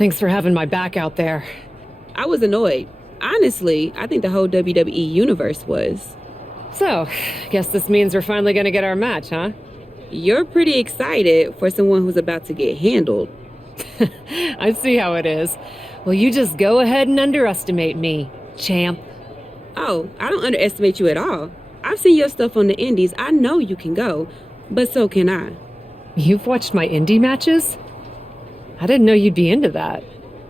Thanks for having my back out there. I was annoyed. Honestly, I think the whole WWE universe was. So, guess this means we're finally gonna get our match, huh? You're pretty excited for someone who's about to get handled. I see how it is. Well, you just go ahead and underestimate me, champ. Oh, I don't underestimate you at all. I've seen your stuff on the indies. I know you can go, but so can I. You've watched my indie matches? I didn't know you'd be into that.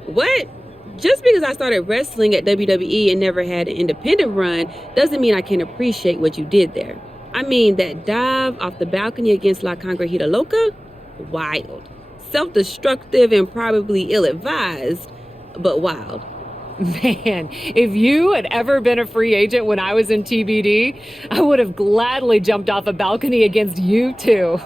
What? Just because I started wrestling at WWE and never had an independent run doesn't mean I can't appreciate what you did there. I mean, that dive off the balcony against La Congregita Loca? Wild. Self-destructive and probably ill-advised, but wild. Man, if you had ever been a free agent when I was in TBD, I would have gladly jumped off a balcony against you too.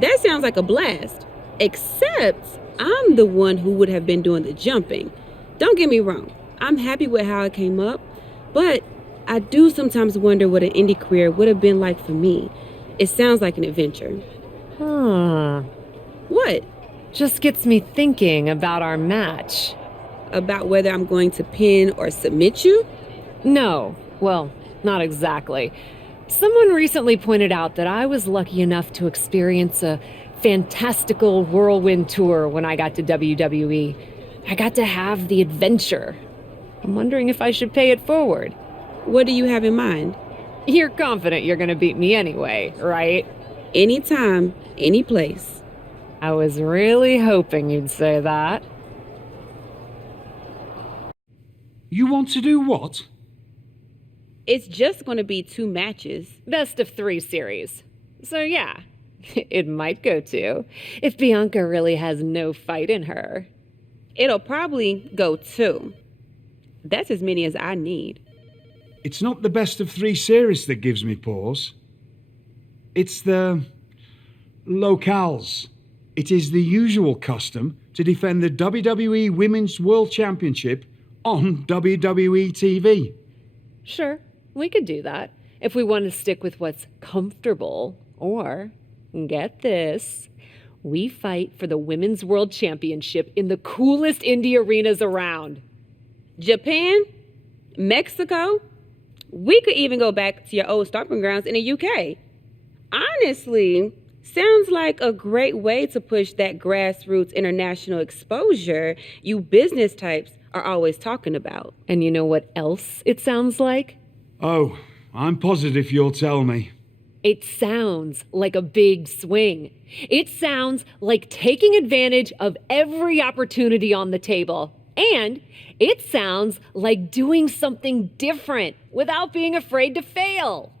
That sounds like a blast. Except I'm the one who would have been doing the jumping. Don't get me wrong, I'm happy with how it came up, but I do sometimes wonder what an indie career would have been like for me. It sounds like an adventure. Huh. What? Just gets me thinking about our match. About whether I'm going to pin or submit you? No, well, not exactly. Someone recently pointed out that I was lucky enough to experience a fantastical whirlwind tour when I got to WWE. I got to have the adventure. I'm wondering if I should pay it forward. What do you have in mind? You're confident you're gonna beat me anyway, right? Anytime, any place. I was really hoping you'd say that. You want to do what? It's just going to be 2 matches. Best of 3 series. So yeah, it might go 2, if Bianca really has no fight in her. It'll probably go 2. That's as many as I need. It's not the best of 3 series that gives me pause. It's the locales. It is the usual custom to defend the WWE Women's World Championship on WWE TV. Sure, we could do that if we want to stick with what's comfortable. Or, get this, we fight for the Women's World Championship in the coolest indie arenas around. Japan? Mexico? We could even go back to your old stomping grounds in the UK. Honestly, sounds like a great way to push that grassroots international exposure you business types are always talking about. And you know what else it sounds like? Oh, I'm positive you'll tell me. It sounds like a big swing. It sounds like taking advantage of every opportunity on the table. And it sounds like doing something different without being afraid to fail.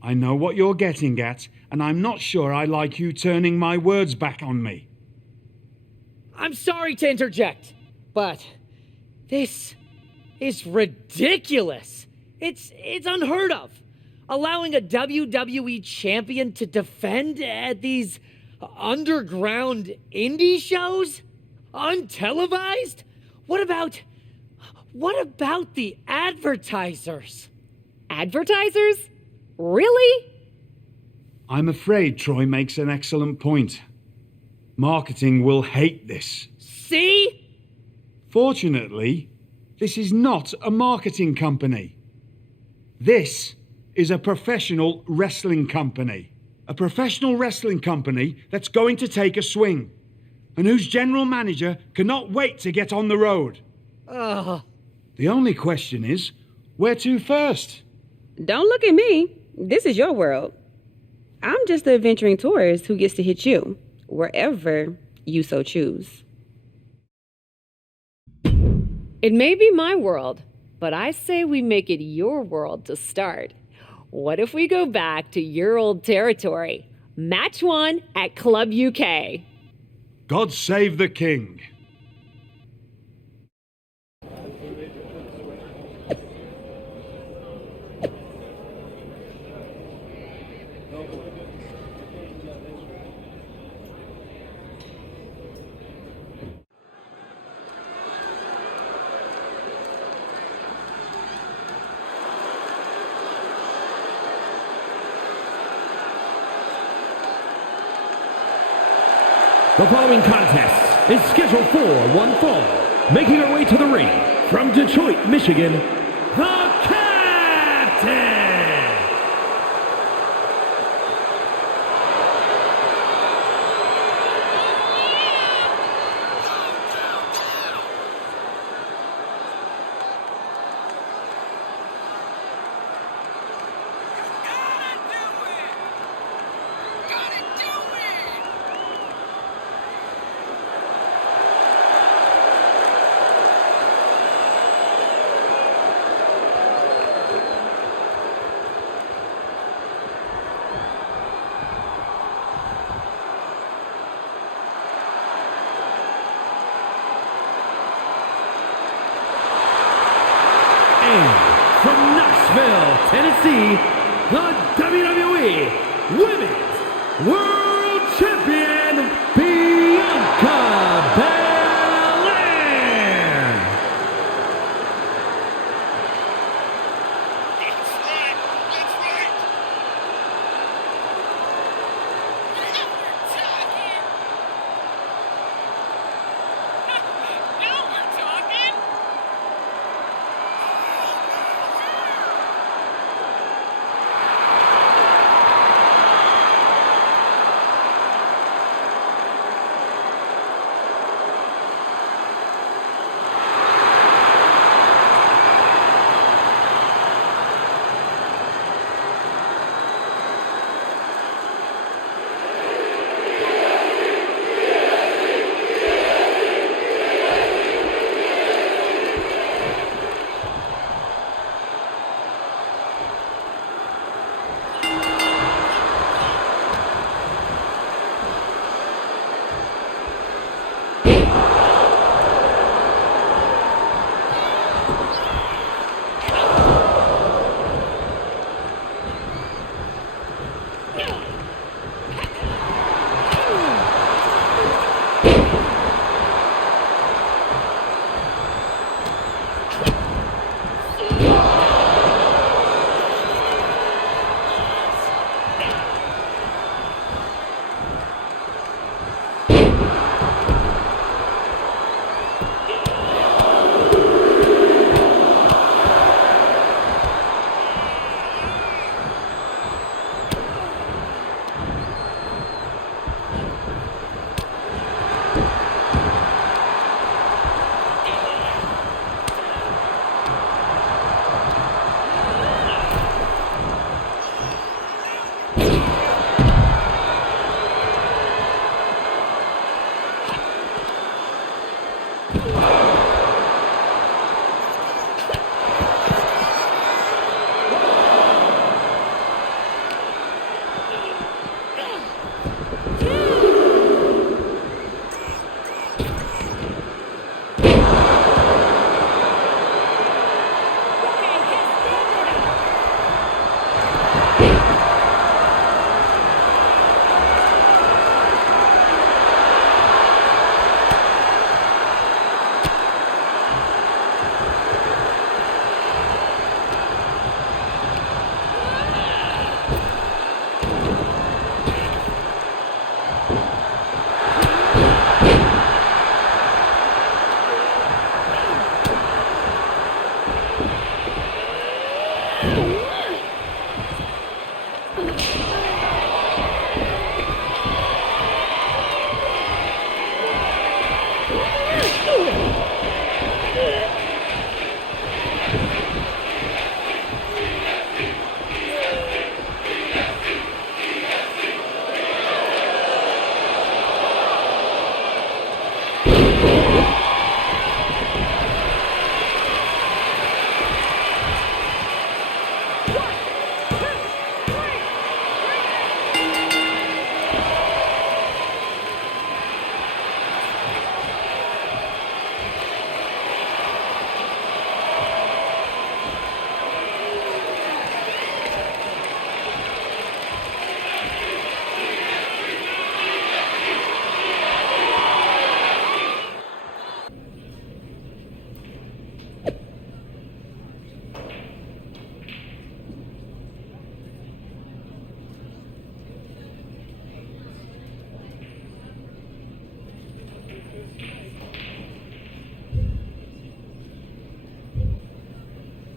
I know what you're getting at, and I'm not sure I like you turning my words back on me. I'm sorry to interject, but this is ridiculous. It's unheard of. Allowing a WWE champion to defend at these underground indie shows? Untelevised? What about the advertisers? Advertisers? Really? I'm afraid Troy makes an excellent point. Marketing will hate this. See? Fortunately, this is not a marketing company. This is a professional wrestling company. A professional wrestling company that's going to take a swing, and whose general manager cannot wait to get on the road. The only question is, where to first? Don't look at me. This is your world. I'm just the adventuring tourist who gets to hit you, wherever you so choose. It may be my world, but I say we make it your world to start. What if we go back to your old territory? Match 1 at Club UK. God save the king. The following contest is scheduled for one fall. Making her way to the ring from Detroit, Michigan, the Captain! From Knoxville, Tennessee, the WWE Women's World Champion, Bianca Belair. That's right. That's right. Now we're talking.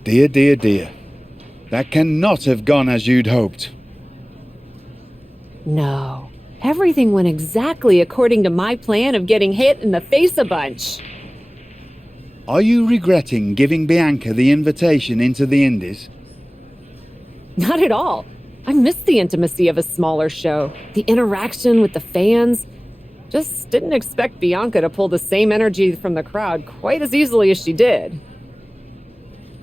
Dear, dear, dear. That cannot have gone as you'd hoped. No. Everything went exactly according to my plan of getting hit in the face a bunch. Are you regretting giving Bianca the invitation into the Indies? Not at all. I miss the intimacy of a smaller show, the interaction with the fans. Just didn't expect Bianca to pull the same energy from the crowd quite as easily as she did.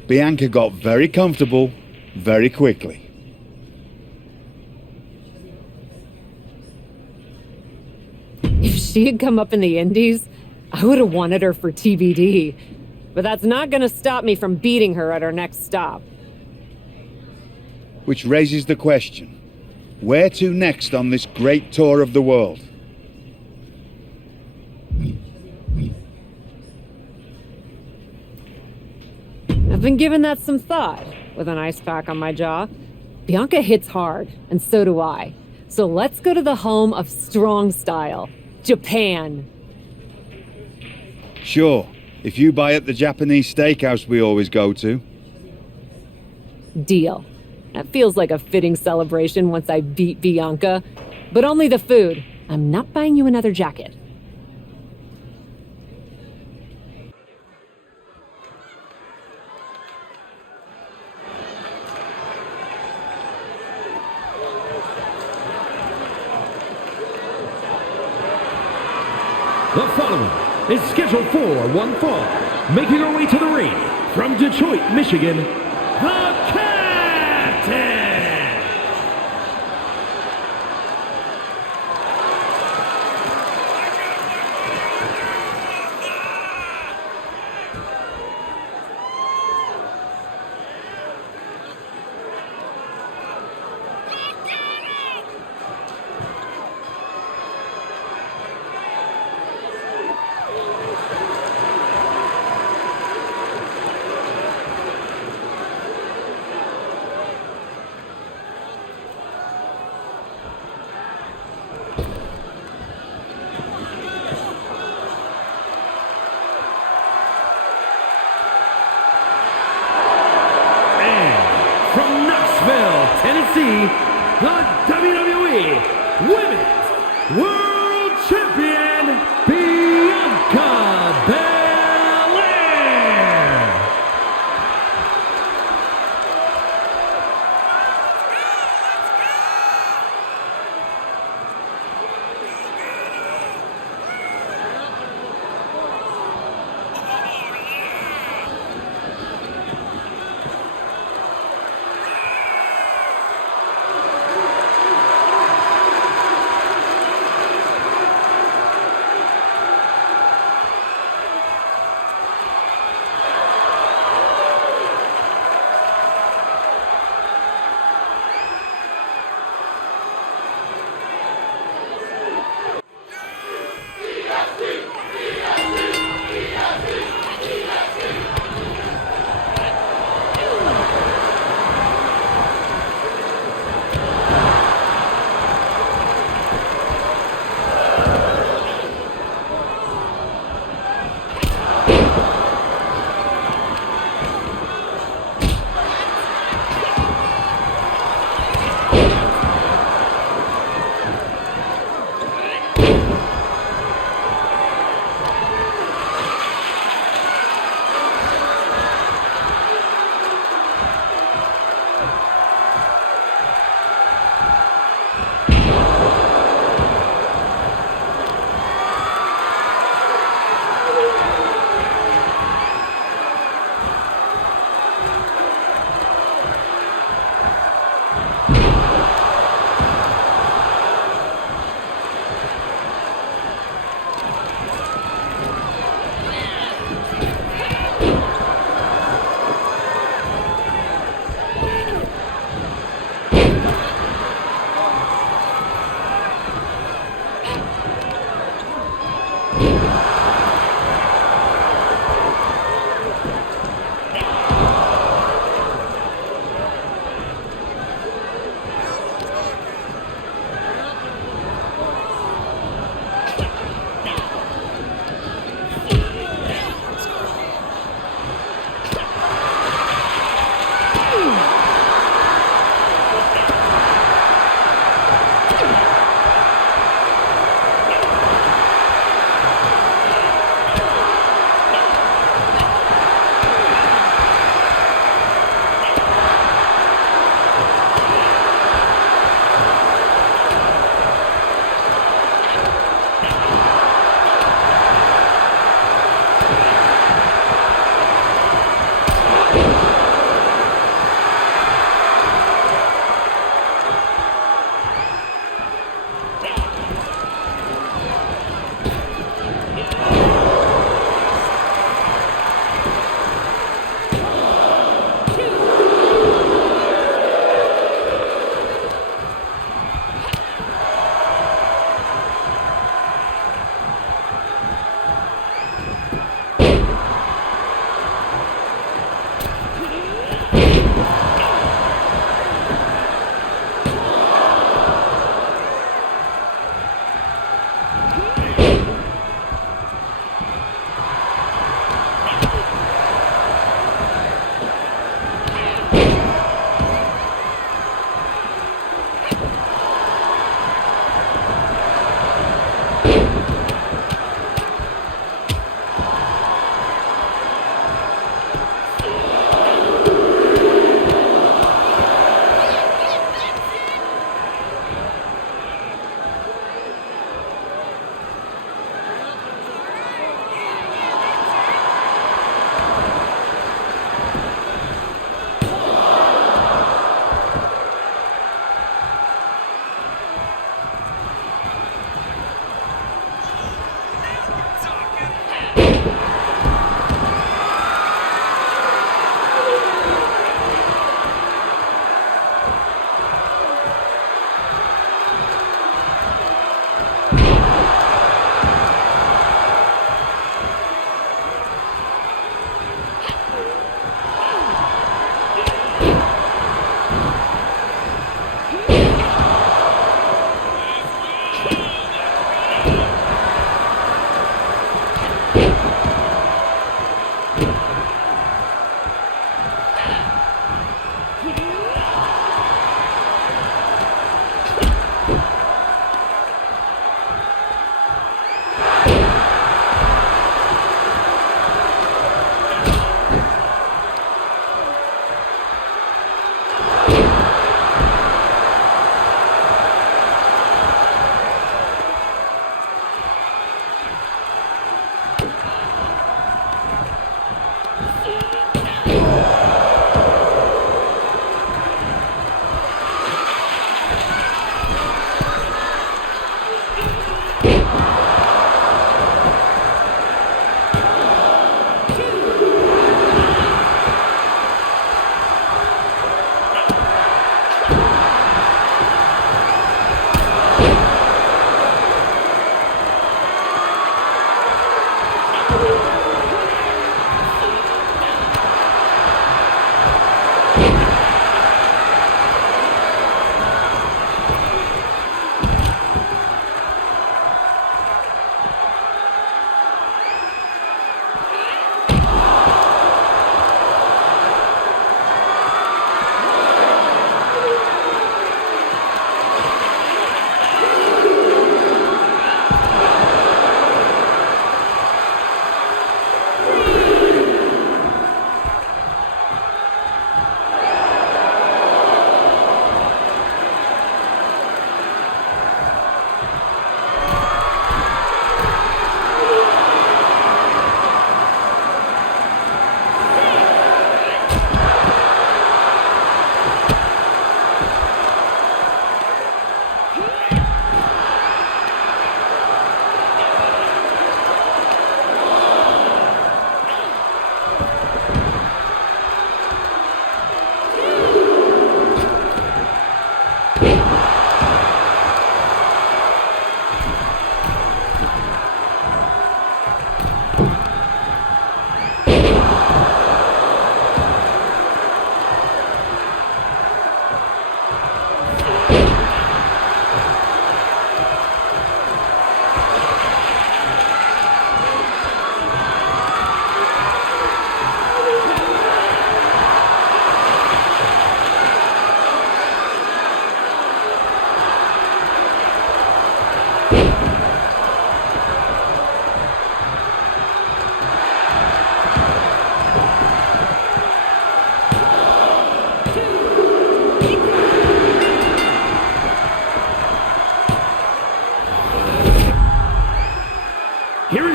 Bianca got very comfortable very quickly. If she had come up in the Indies, I would have wanted her for TBD. But that's not gonna stop me from beating her at our next stop. Which raises the question, where to next on this great tour of the world? I've been giving that some thought, with an ice pack on my jaw. Bianca hits hard, and so do I. So let's go to the home of strong style, Japan. Sure, if you buy at the Japanese steakhouse we always go to. Deal. That feels like a fitting celebration once I beat Bianca. But only the food. I'm not buying you another jacket. The following is scheduled for one fall, making her way to the ring from Detroit, Michigan, the Captain! From Knoxville, Tennessee, the WWE Women's World Champion, Bianca Belair.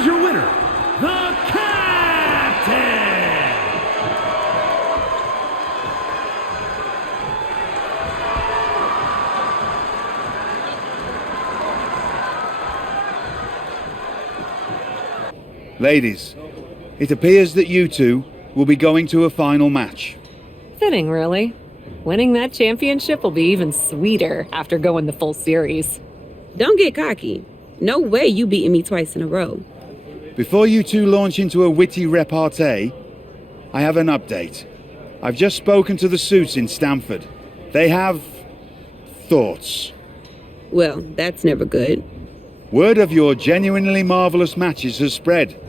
is your winner, the Captain! Ladies, it appears that you two will be going to a final match. Fitting, really. Winning that championship will be even sweeter after going the full series. Don't get cocky. No way you beating me twice in a row. Before you two launch into a witty repartee, I have an update. I've just spoken to the suits in Stamford. They have thoughts. Well, that's never good. Word of your genuinely marvelous matches has spread,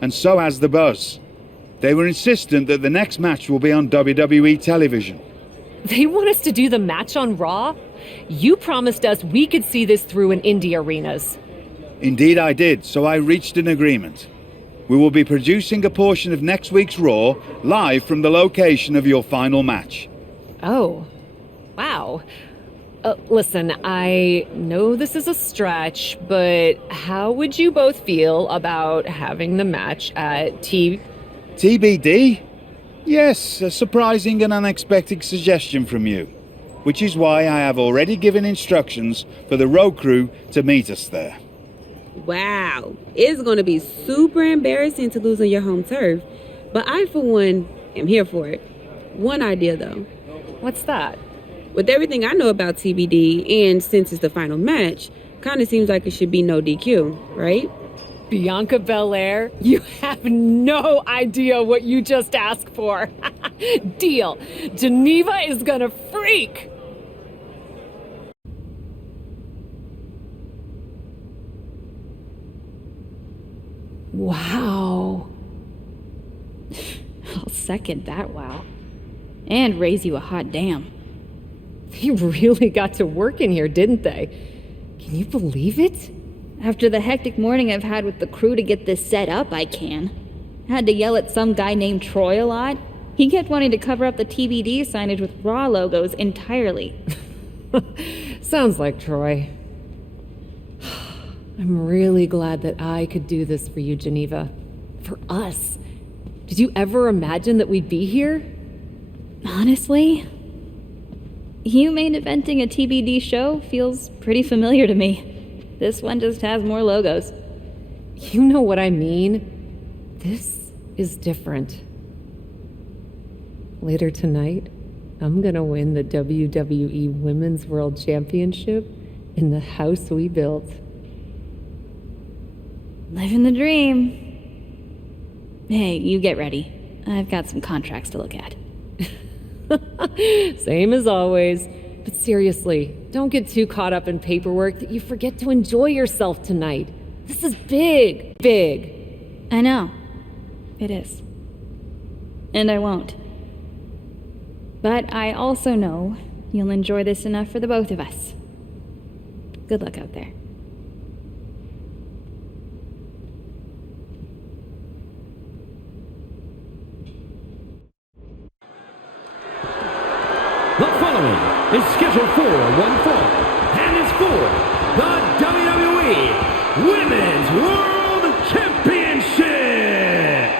and so has the buzz. They were insistent that the next match will be on WWE television. They want us to do the match on Raw? You promised us we could see this through in indie arenas. Indeed I did, so I reached an agreement. We will be producing a portion of next week's Raw live from the location of your final match. Oh, wow. Listen, I know this is a stretch, but how would you both feel about having the match at TBD? Yes, a surprising and unexpected suggestion from you, which is why I have already given instructions for the road crew to meet us there. Wow. It's going to be super embarrassing to lose on your home turf, but I, for one, am here for it. One idea, though. What's that? With everything I know about TBD, and since it's the final match, kind of seems like it should be no DQ, right? Bianca Belair? You have no idea what you just asked for. Deal. Geneva is gonna freak. Wow. I'll second that wow. And raise you a hot damn. They really got to work in here, didn't they? Can you believe it? After the hectic morning I've had with the crew to get this set up, I can. Had to yell at some guy named Troy a lot. He kept wanting to cover up the TBD signage with Raw logos entirely. Sounds like Troy. I'm really glad that I could do this for you, Geneva. For us. Did you ever imagine that we'd be here? Honestly, you main eventing a TBD show feels pretty familiar to me. This one just has more logos. You know what I mean? This is different. Later tonight, I'm gonna win the WWE Women's World Championship in the house we built. Living the dream. Hey, you get ready. I've got some contracts to look at. Same as always. But seriously, don't get too caught up in paperwork that you forget to enjoy yourself tonight. This is big, big. I know. It is. And I won't. But I also know you'll enjoy this enough for the both of us. Good luck out there. The following is scheduled for one fall and is for the WWE Women's World Championship.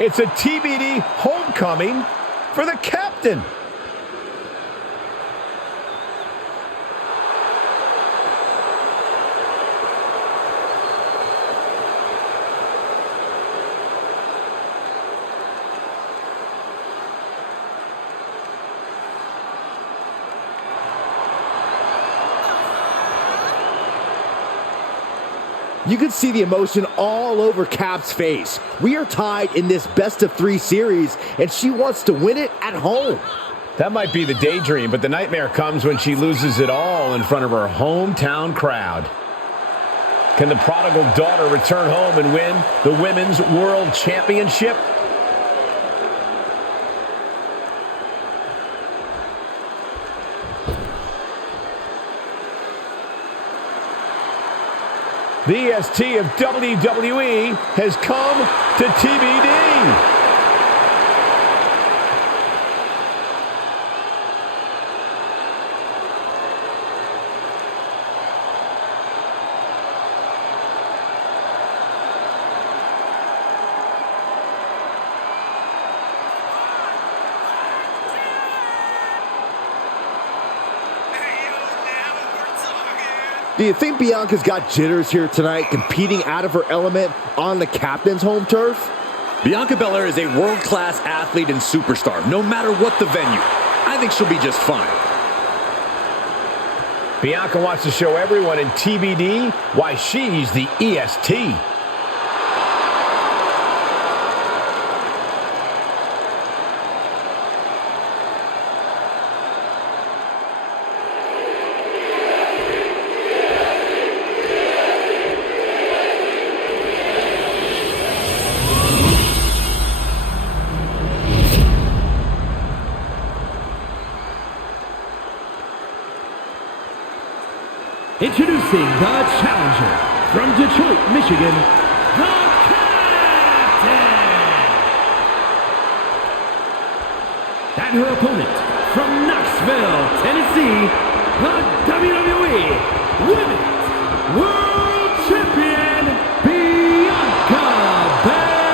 It's a TBD homecoming for the captain. You can see the emotion all over Cap's face. We are tied in this best-of-3 series, and she wants to win it at home. That might be the daydream, but the nightmare comes when she loses it all in front of her hometown crowd. Can the prodigal daughter return home and win the Women's World Championship? The EST of WWE has come to TBD. Do you think Bianca's got jitters here tonight, competing out of her element on the captain's home turf? Bianca Belair is a world-class athlete and superstar, no matter what the venue. I think she'll be just fine. Bianca wants to show everyone in TBD why she's the EST. Introducing the challenger from Detroit, Michigan, the Captain! And her opponent from Knoxville, Tennessee, the WWE Women's World Champion, Bianca Belair!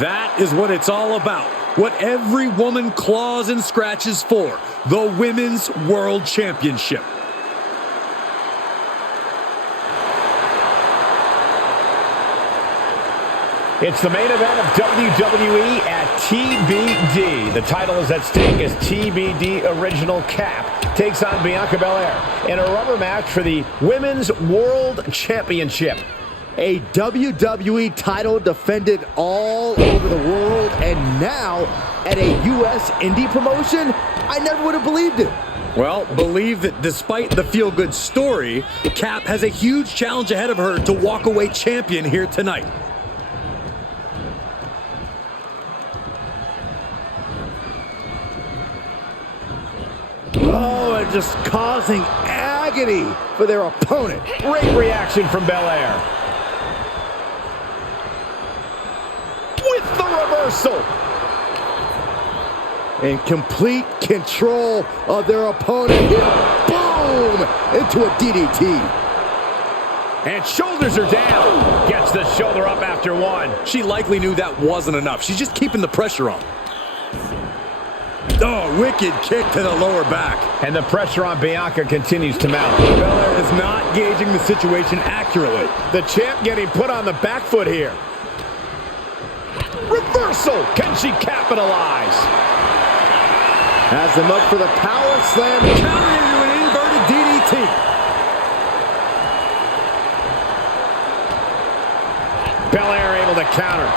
That is what it's all about. What every woman claws and scratches for. The Women's World Championship. It's the main event of WWE at TBD. The title is at stake as TBD Original Cap takes on Bianca Belair in a rubber match for the Women's World Championship. A WWE title defended all over the world, and now at a U.S. indie promotion? I never would have believed it. Well, believe that despite the feel-good story, Cap has a huge challenge ahead of her to walk away champion here tonight. Oh, and just causing agony for their opponent. Great reaction from Belair. With the reversal. In complete control of their opponent here. Boom! Into a DDT. And shoulders are down. Gets the shoulder up after one. She likely knew that wasn't enough. She's just keeping the pressure on. Oh, wicked kick to the lower back. And the pressure on Bianca continues to mount. Belair is not gauging the situation accurately. The champ getting put on the back foot here. Reversal. Can she capitalize? Has them up for the power slam. Counter into an inverted DDT. Belair able to counter.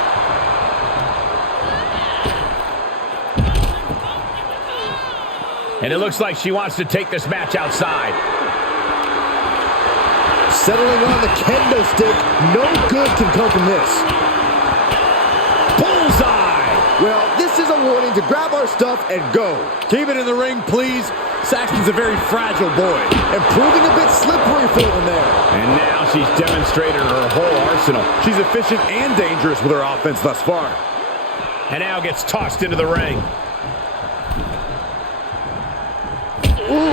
And it looks like she wants to take this match outside. Settling on the kendo stick. No good can come from this. Bullseye! Well, this is a warning to grab our stuff and go. Keep it in the ring, please. Saxton's a very fragile boy. And proving a bit slippery for them there. And now she's demonstrated her whole arsenal. She's efficient and dangerous with her offense thus far. And now gets tossed into the ring. Ooh.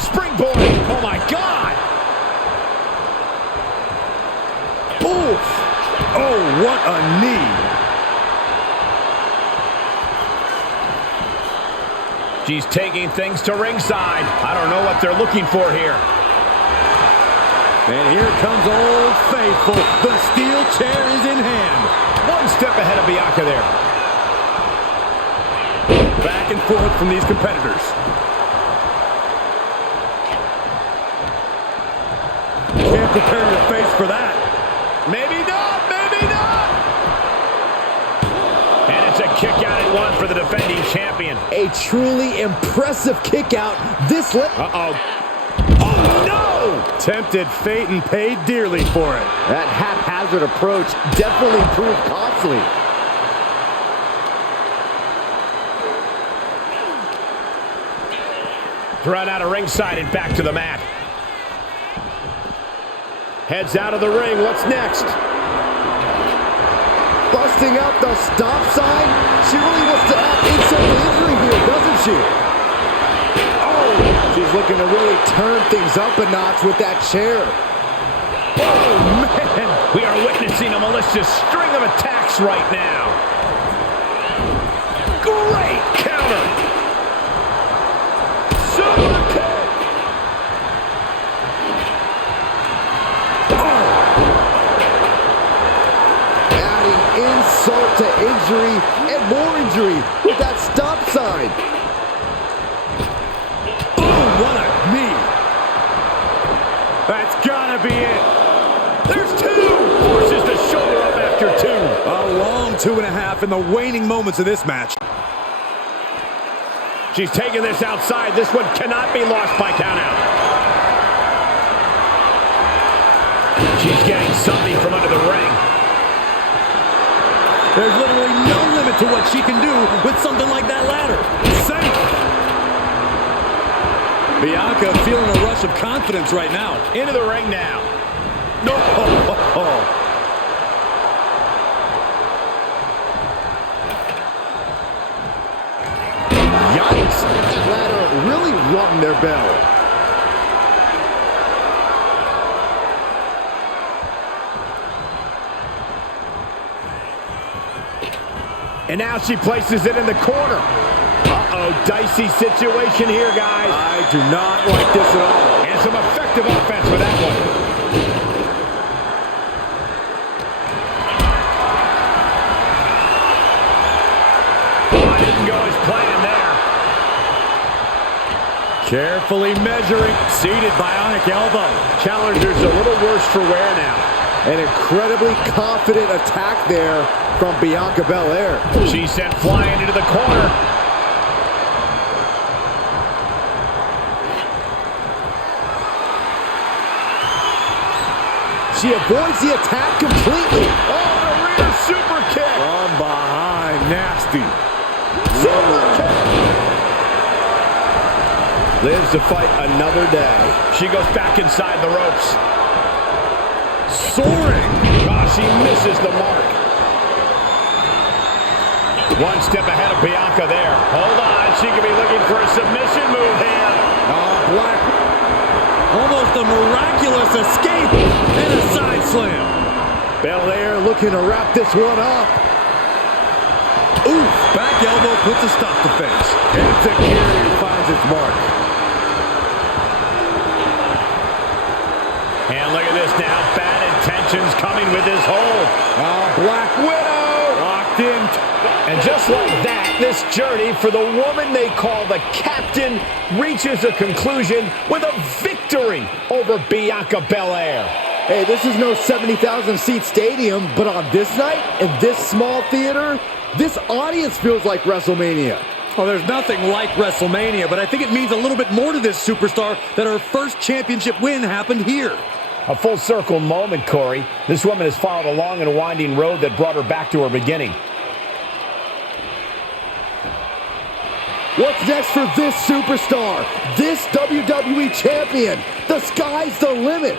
Springboard. Oh, my God. Ooh. Oh, what a knee. She's taking things to ringside. I don't know what they're looking for here. And here comes Old Faithful. The steel chair is in hand. One step ahead of Bianca there. Back and forth from these competitors. Can't prepare your face for that. Maybe not, maybe not. And it's a kick out at one for the defending champion. A truly impressive kick out. This Uh-oh. Oh, no! Tempted fate and paid dearly for it. That haphazard approach definitely proved costly. Run out of ringside and back to the mat. Heads out of the ring. What's next? Busting out the stop sign. She really wants to add insult to injury here, doesn't she? Oh, she's looking to really turn things up a notch with that chair. Oh, man. We are witnessing a malicious string of attacks right now. Great counter. Super kick. Adding insult to injury and more injury with that stop sign. Oh, what a knee. That's gotta be it. There's two. Forces the shoulder up after two. A long 2.5 in the waning moments of this match. She's taking this outside. This one cannot be lost by countout. She's getting something from under the ring. There's literally no limit to what she can do with something like that ladder. Safe. Bianca feeling a rush of confidence right now. Into the ring now. No. Yikes! That ladder really rung their bell. And now she places it in the corner. Uh-oh, dicey situation here, guys. I do not like this at all. And some effective offense with that one. Oh, didn't go as planned there. Carefully measuring. Seated bionic elbow. Challenger's a little worse for wear now. An incredibly confident attack there from Bianca Belair. She's sent flying into the corner. She avoids the attack completely. Oh, the rear super kick. From behind, nasty. Super kick. Lives to fight another day. She goes back inside the ropes. Soaring. Oh, she misses the mark. One step ahead of Bianca there. Hold on, she could be looking for a submission move here. Black. Almost a miraculous escape and a side slam. Belair looking to wrap this one up. Oof, back elbow puts a stop to finish. Insecurity finds its mark. And look at this now. Bad intentions coming with this hold. Black Widow. Locked in. And just like that, this journey for the woman they call the Captain reaches a conclusion with a victory over Bianca Belair. Hey, this is no 70,000 seat stadium, but on this night, in this small theater, this audience feels like WrestleMania. Well, there's nothing like WrestleMania, but I think it means a little bit more to this superstar that her first championship win happened here. A full circle moment, Corey. This woman has followed a long and winding road that brought her back to her beginning. What's next for this superstar? This WWE champion? The sky's the limit.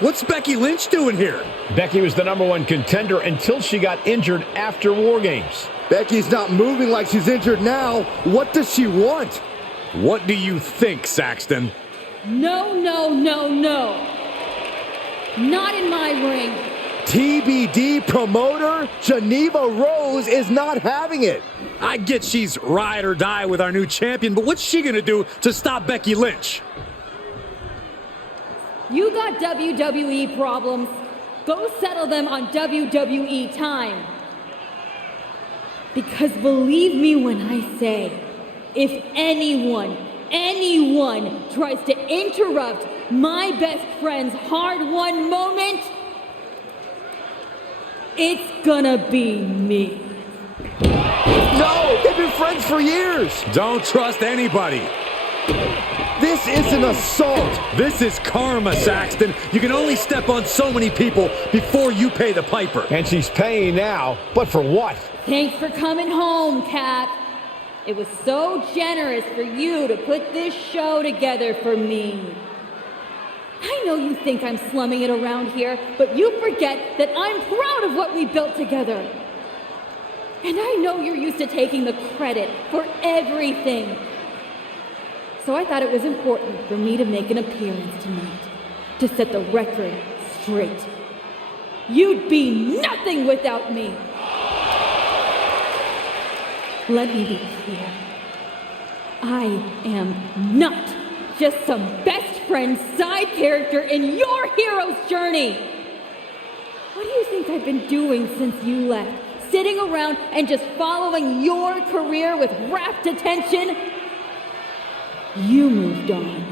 What's Becky Lynch doing here? Becky was the #1 contender until she got injured after War Games. Becky's not moving like she's injured now. What does she want? What do you think, Saxton? No, no, no, no. Not in my ring. TBD promoter Geneva Rose is not having it. I get she's ride or die with our new champion, but what's she gonna do to stop Becky Lynch? You got WWE problems. Go settle them on WWE time. Because believe me when I say, if anyone tries to interrupt my best friend's hard-won moment, it's gonna be me. No, they've been friends for years. Don't trust anybody. This is an assault. This is karma, Saxton. You can only step on so many people before you pay the piper. And she's paying now, but for what? Thanks for coming home, Cap. It was so generous for you to put this show together for me. I know you think I'm slumming it around here, but you forget that I'm proud of what we built together. And I know you're used to taking the credit for everything. So I thought it was important for me to make an appearance tonight. to set the record straight. You'd be nothing without me. Let me be clear. I am not just some best friend side character in your hero's journey. What do you think I've been doing since you left? Sitting around and just following your career with rapt attention? You moved on.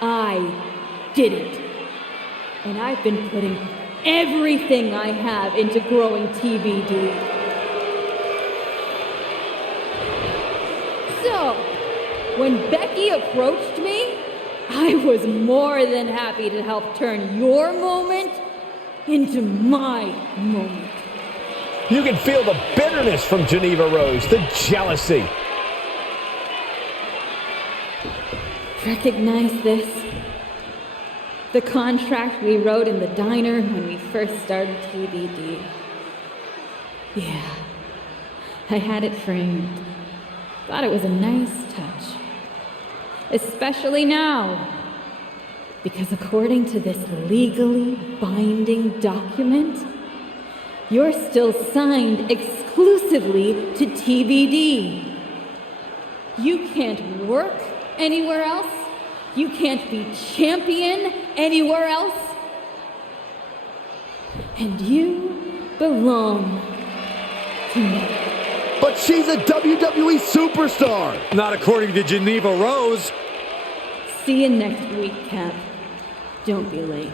I didn't. And I've been putting everything I have into growing TBD. So, when Becky approached me, I was more than happy to help turn your moment into my moment. You can feel the bitterness from Geneva Rose, the jealousy. Recognize this? The contract we wrote in the diner when we first started TBD. Yeah, I had it framed. Thought it was a nice touch. Especially now. Because according to this legally binding document, you're still signed exclusively to TBD. You can't work anywhere else. You can't be champion anywhere else. And you belong to me. But she's a WWE superstar. Not according to Geneva Rose. See you next week, Cap. Don't be late.